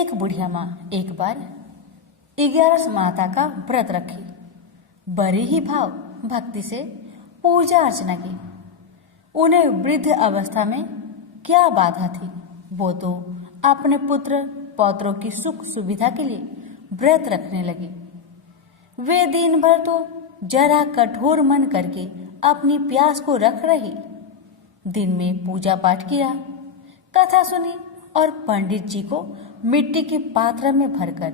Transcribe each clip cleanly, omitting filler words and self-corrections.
एक बुढ़िया माँ एक बार 11 माता का व्रत रखी। बड़ी ही भाव भक्ति से पूजा अर्चना की। उन्हें वृद्ध अवस्था में क्या बाधा थी, वो तो अपने पुत्र पौत्रों की सुख सुविधा के लिए व्रत रखने लगी। वे दिन भर तो जरा कठोर मन करके अपनी प्यास को रख रही। दिन में पूजा पाठ किया, कथा सुनी और पंडित जी को मिट्टी के पात्र में भरकर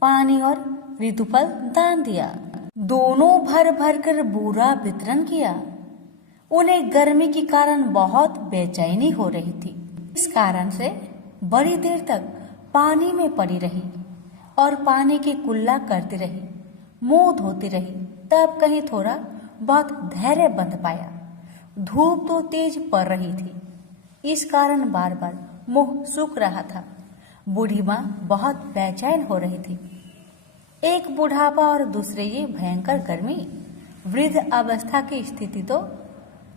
पानी और ऋतुफल दान दिया। दोनों भर भर कर बूरा वितरण किया। उन्हें गर्मी के कारण बहुत बेचैनी हो रही थी। इस कारण से बड़ी देर तक पानी में पड़ी रही और पानी की कुल्ला करती रही, मुंह धोती रही। तब कहीं थोड़ा बहुत धैर्य बंध पाया। धूप तो तेज पड़ रही थी, इस कारण बार बार मुंह सूख रहा था। बूढ़ी माँ बहुत बेचैन हो रही थी। एक बुढ़ापा और दूसरे ये भयंकर गर्मी। वृद्ध अवस्था की स्थिति तो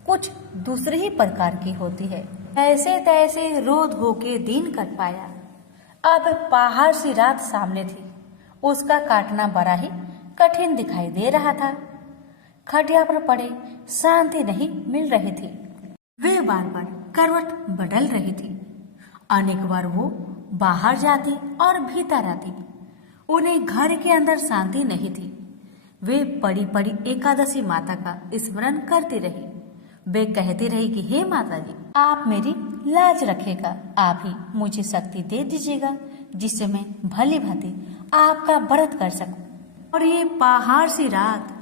कुछ दूसरे ही प्रकार की होती है। ऐसे तैसे रो धो के दिन कट पाया। अब पहाड़ सी रात सामने थी, उसका काटना बड़ा ही कठिन दिखाई दे रहा था। खटिया पर पड़े शांति नहीं मिल रही थी। वे बार बार करवट बदल रही थी। अनेक बार वो बाहर जाती और भीतर आती। उन्हें घर के अंदर शांति नहीं थी। वे पड़ी पड़ी एकादशी माता का स्मरण करती रही। वे कहती रही कि हे माता जी, आप मेरी लाज रखेगा, आप ही मुझे शक्ति दे दीजिएगा जिससे मैं भली भांति आपका व्रत कर सकूं और ये पहाड़ सी रात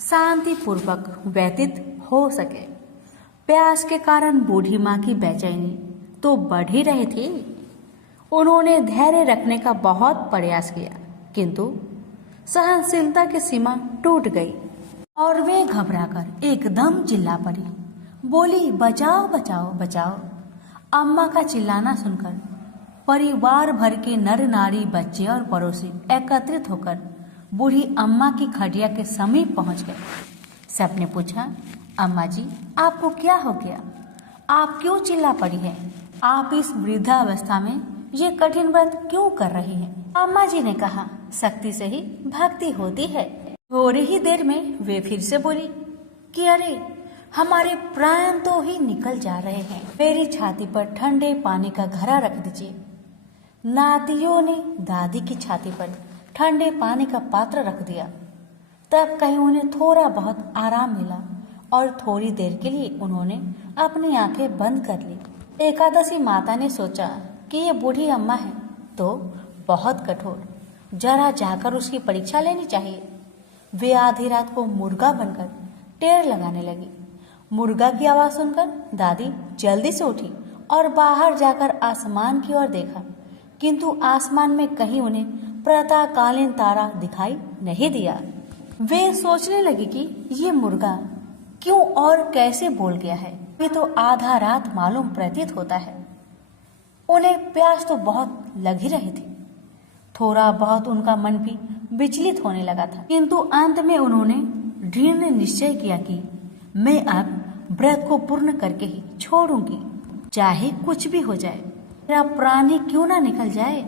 शांति पूर्वक व्यतीत हो सके। प्यास के कारण बूढ़ी माँ की बेचैनी तो बढ़ ही रही थी। उन्होंने धैर्य रखने का बहुत प्रयास किया, किंतु सहनशीलता की सीमा टूट गई और वे घबराकर एकदम चिल्ला पड़ी। बोली, बचाओ बचाओ बचाओ। अम्मा का चिल्लाना सुनकर परिवार भर के नर नारी, बच्चे और पड़ोसी एकत्रित होकर बूढ़ी अम्मा की खटिया के समीप पहुंच गए। सबने पूछा, अम्मा जी, आपको क्या हो गया? आप क्यों चिल्ला पड़ी हैं? आप इस वृद्धावस्था में ये कठिन व्रत क्यों कर रही हैं? अम्मा जी ने कहा, शक्ति से ही भक्ति होती है। थोड़ी ही देर में वे फिर से बोली कि अरे, हमारे प्राण तो ही निकल जा रहे हैं। मेरी छाती पर ठंडे पानी का घड़ा रख दीजिए। नातियों ने दादी की छाती पर ठंडे पानी का पात्र रख दिया। तब कहीं उन्हें थोड़ा बहुत आराम मिला और थोड़ी देर के लिए उन्होंने अपनी आंखें बंद कर ली। एकादशी माता ने सोचा कि ये बूढ़ी अम्मा है तो बहुत कठोर, जरा जाकर उसकी परीक्षा लेनी चाहिए। वे आधी रात को मुर्गा बनकर टेर लगाने लगी। मुर्गा की आवाज सुनकर दादी जल्दी से उठी और बाहर जाकर आसमान की ओर देखा, किंतु आसमान में कहीं उन्हें प्रातःकालीन तारा दिखाई नहीं दिया। वे सोचने लगी कि ये मुर्गा क्यों और कैसे बोल गया है। ये तो आधा रात मालूम प्रतीत होता है। उन्हें प्यास तो बहुत लग ही रही थी। थोड़ा बहुत उनका मन भी विचलित होने लगा था, किंतु अंत में उन्होंने दृढ़ निश्चय किया कि मैं अब व्रत को पूर्ण करके ही छोड़ूंगी, चाहे कुछ भी हो जाए, मेरा प्राण ही क्यों ना निकल जाए।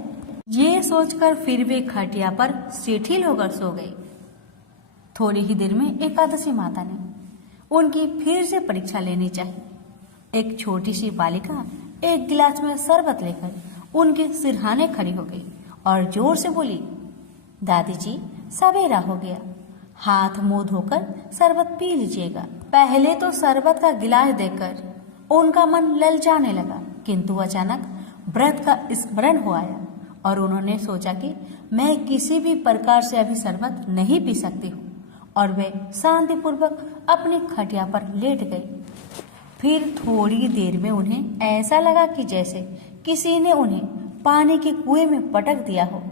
ये सोचकर फिर वे खटिया पर शिथिल होकर सो गई। थोड़ी ही देर में एकादशी माता ने उनकी फिर से परीक्षा लेनी चाहिए। एक छोटी सी बालिका एक गिलास में शरबत लेकर उनके सिरहाने खड़ी हो गई और जोर से बोली, दादी जी, सवेरा हो गया, हाथ मुंह धोकर शरबत पी लीजिएगा। पहले तो शरबत का गिलास देखकर उनका मन ललचाने लगा, किंतु अचानक व्रत का स्मरण हो आया और उन्होंने सोचा कि मैं किसी भी प्रकार से अभी शरबत नहीं पी सकती हूँ, और वे शांतिपूर्वक अपनी खटिया पर लेट गई। फिर थोड़ी देर में उन्हें ऐसा लगा कि जैसे किसी ने उन्हें पानी के कुएं में पटक दिया हो।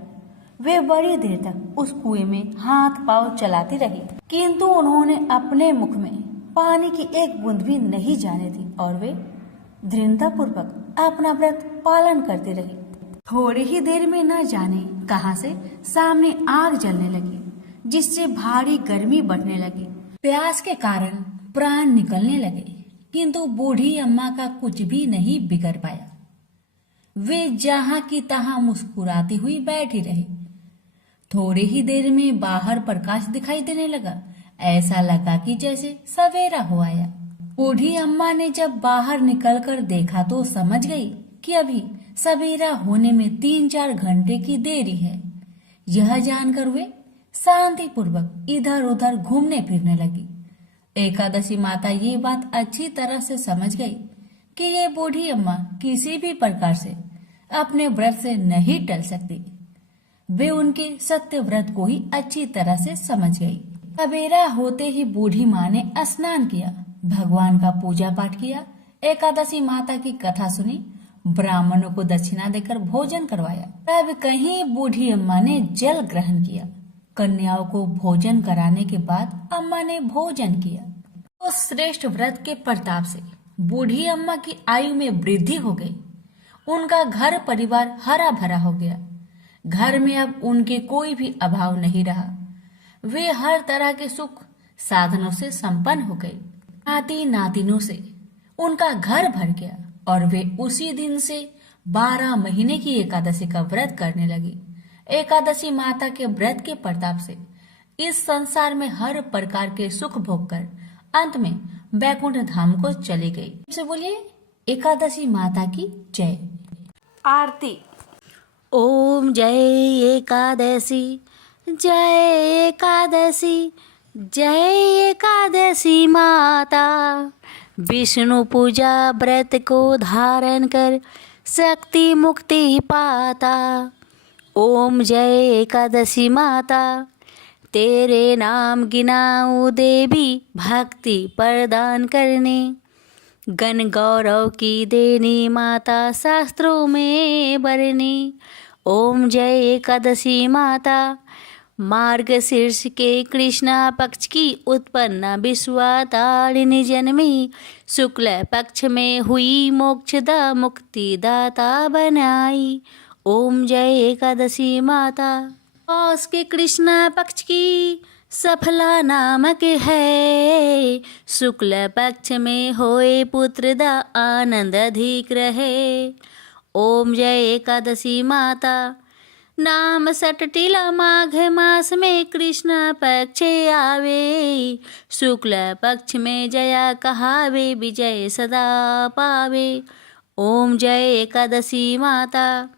वे बड़ी देर तक उस कुएं में हाथ पांव चलाती रही, किंतु उन्होंने अपने मुख में पानी की एक बूंद भी नहीं जाने दी और वे दृढ़तापूर्वक अपना व्रत पालन करती रही। थोड़ी ही देर में न जाने कहां से सामने आग जलने लगी, जिससे भारी गर्मी बढ़ने लगी। प्यास के कारण प्राण निकलने लगे, किंतु बूढ़ी अम्मा का कुछ भी नहीं बिगड़ पाया। वे जहां की तहां मुस्कुराती हुई बैठी रही। थोड़ी ही देर में बाहर प्रकाश दिखाई देने लगा। ऐसा लगा कि जैसे सवेरा हो आया। बूढ़ी अम्मा ने जब बाहर निकलकर देखा तो समझ गई कि अभी सवेरा होने में 3-4 घंटे की देरी है। यह जानकर वे शांतिपूर्वक इधर उधर घूमने फिरने लगी। एकादशी माता ये बात अच्छी तरह से समझ गई कि ये बूढ़ी अम्मा किसी भी प्रकार से अपने व्रत से नहीं टल सकती। वे उनके सत्य व्रत को ही अच्छी तरह से समझ गई। सवेरा होते ही बूढ़ी माँ ने स्नान किया, भगवान का पूजा पाठ किया, एकादशी माता की कथा सुनी, ब्राह्मणों को दक्षिणा देकर भोजन करवाया। तब कहीं बूढ़ी अम्मा ने जल ग्रहण किया। कन्याओं को भोजन कराने के बाद अम्मा ने भोजन किया। तो श्रेष्ठ व्रत के प्रताप से बूढ़ी अम्मा की आयु में वृद्धि हो गई। उनका घर परिवार हरा भरा हो गया। घर में अब उनके कोई भी अभाव नहीं रहा। वे हर तरह के सुख साधनों से संपन्न हो गए। नाती नातिनों से उनका घर भर गया और वे उसी दिन से 12 महीने की एकादशी का व्रत करने लगी। एकादशी माता के व्रत के प्रताप से इस संसार में हर प्रकार के सुख भोग कर अंत में बैकुंठ धाम को चली गई। से बोलिए एकादशी माता की जय। आरती। ओम जय एकादशी, जय एकादशी, जय एकादशी माता। विष्णु पूजा व्रत को धारण कर शक्ति मुक्ति पाता। ओम जय एकादशी माता, तेरे नाम गिनाऊं देवी, भक्ति प्रदान करने। गण गौरव की देनी माता, शास्त्रों में बरनी। ओम जय एकादशी माता, मार्गशीर्ष के कृष्णा पक्ष की उत्पन्ना विश्वातारिणी जन्मी। शुक्ल पक्ष में हुई मोक्षदा मुक्ति दाता बनाई। ओम जय एकादशी माता, पौष के कृष्णा पक्ष की सफला नामक है। शुक्ल पक्ष में होए पुत्र दा आनंद अधिक रहे। ओम जय एकादशी माता, नाम सटटिला माघ मास में कृष्ण पक्ष आवे। शुक्ल पक्ष में जया कहावे, विजय सदा पावे। ओम जय एकादशी माता,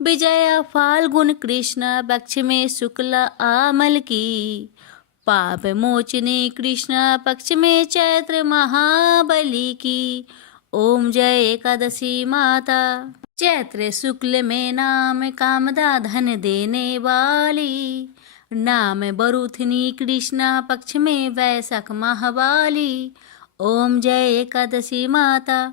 विजया फाल्गुन कृष्ण पक्ष में शुक्ल आमल की। पाप मोचनी कृष्ण पक्ष में चैत्र महाबली की। ओम जय एकादशी माता, चैत्र शुक्ल में नाम कामदा धन देने वाली। नाम बरुथनी कृष्ण पक्ष में वैशाख महावाली। ओम जय एकादशी माता,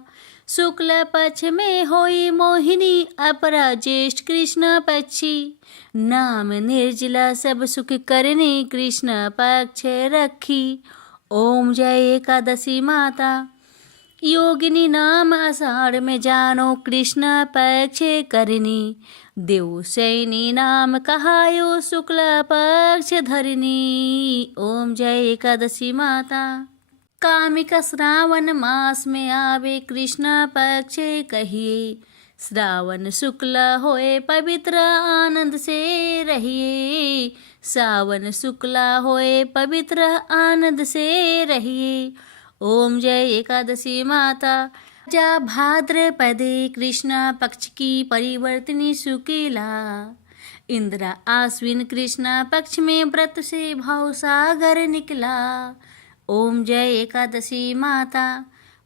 शुक्ल पक्ष में होई मोहिनी, अपरा ज्येष्ठ कृष्ण पक्षी। नाम निर्जला सब सुख करने कृष्ण पक्ष रखी। ओम जय एकादशी माता, योगिनी नाम आषाढ़ में जानो कृष्ण पक्ष करनी। देव सैनी नाम कहायो शुक्ल पक्ष धरनी। ओम जय एकादशी माता, कामिका श्रावण मास में आवे कृष्ण पक्ष कहिए। श्रावण शुक्ल होए पवित्र आनंद से रहिए। श्रावण शुक्ल होए पवित्र आनंद से रहिए। ओम जय एकादशी माता, जा भाद्रपदे कृष्ण पक्ष की परिवर्तनी शुक्ला। इंद्र आश्विन कृष्ण पक्ष में व्रत से भाव सागर निकला। ओम जय एकादशी माता,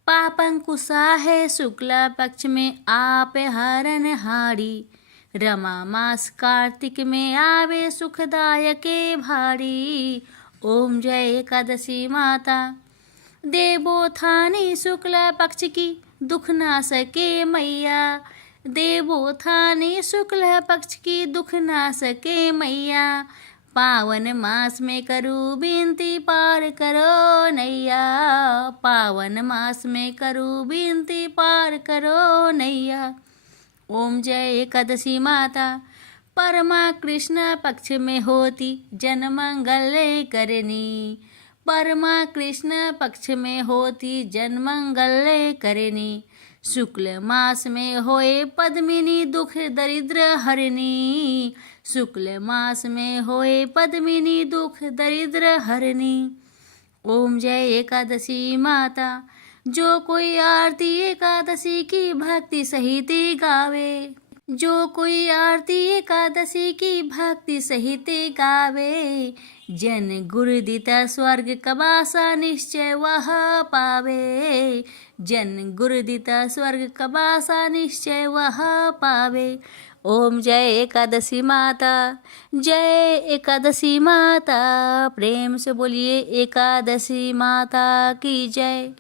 पापंकुशा है शुक्ला पक्ष में आप हरण हारी। रमा मास कार्तिक में आवे सुखदायक भारी। ओम जय एकादशी माता, देवोत्थानी शुक्ला पक्ष की दुख ना सके मैया। देवोत्थानी शुक्ला पक्ष की दुख ना सके मैया। पावन मास में करूँ विनती पार करो नैया। पावन मास में करूँ विनती पार करो नैया। ओम जय एकादशी माता, परमा कृष्ण पक्ष में होती जन मंगल करनी। परमा कृष्ण पक्ष में होती जन मंगल करनी। शुक्ल मास में होए पद्मिनी दुख दरिद्र हरिणी। शुक्ल मास में होए पद्मिनी दुख दरिद्र हरिणी। ओम जय एकादशी माता। जो कोई आरती एकादशी की भक्ति सहित गावे। जो कोई आरती एकादशी की भक्ति सहित गावे। जन गुरु दिता स्वर्ग कबासा निश्चय वह पावे। जन गुरु दिता स्वर्ग कबासा निश्चय वह पावे। ओम जय एकादशी माता। जय एकादशी माता। प्रेम से बोलिए एकादशी माता की जय।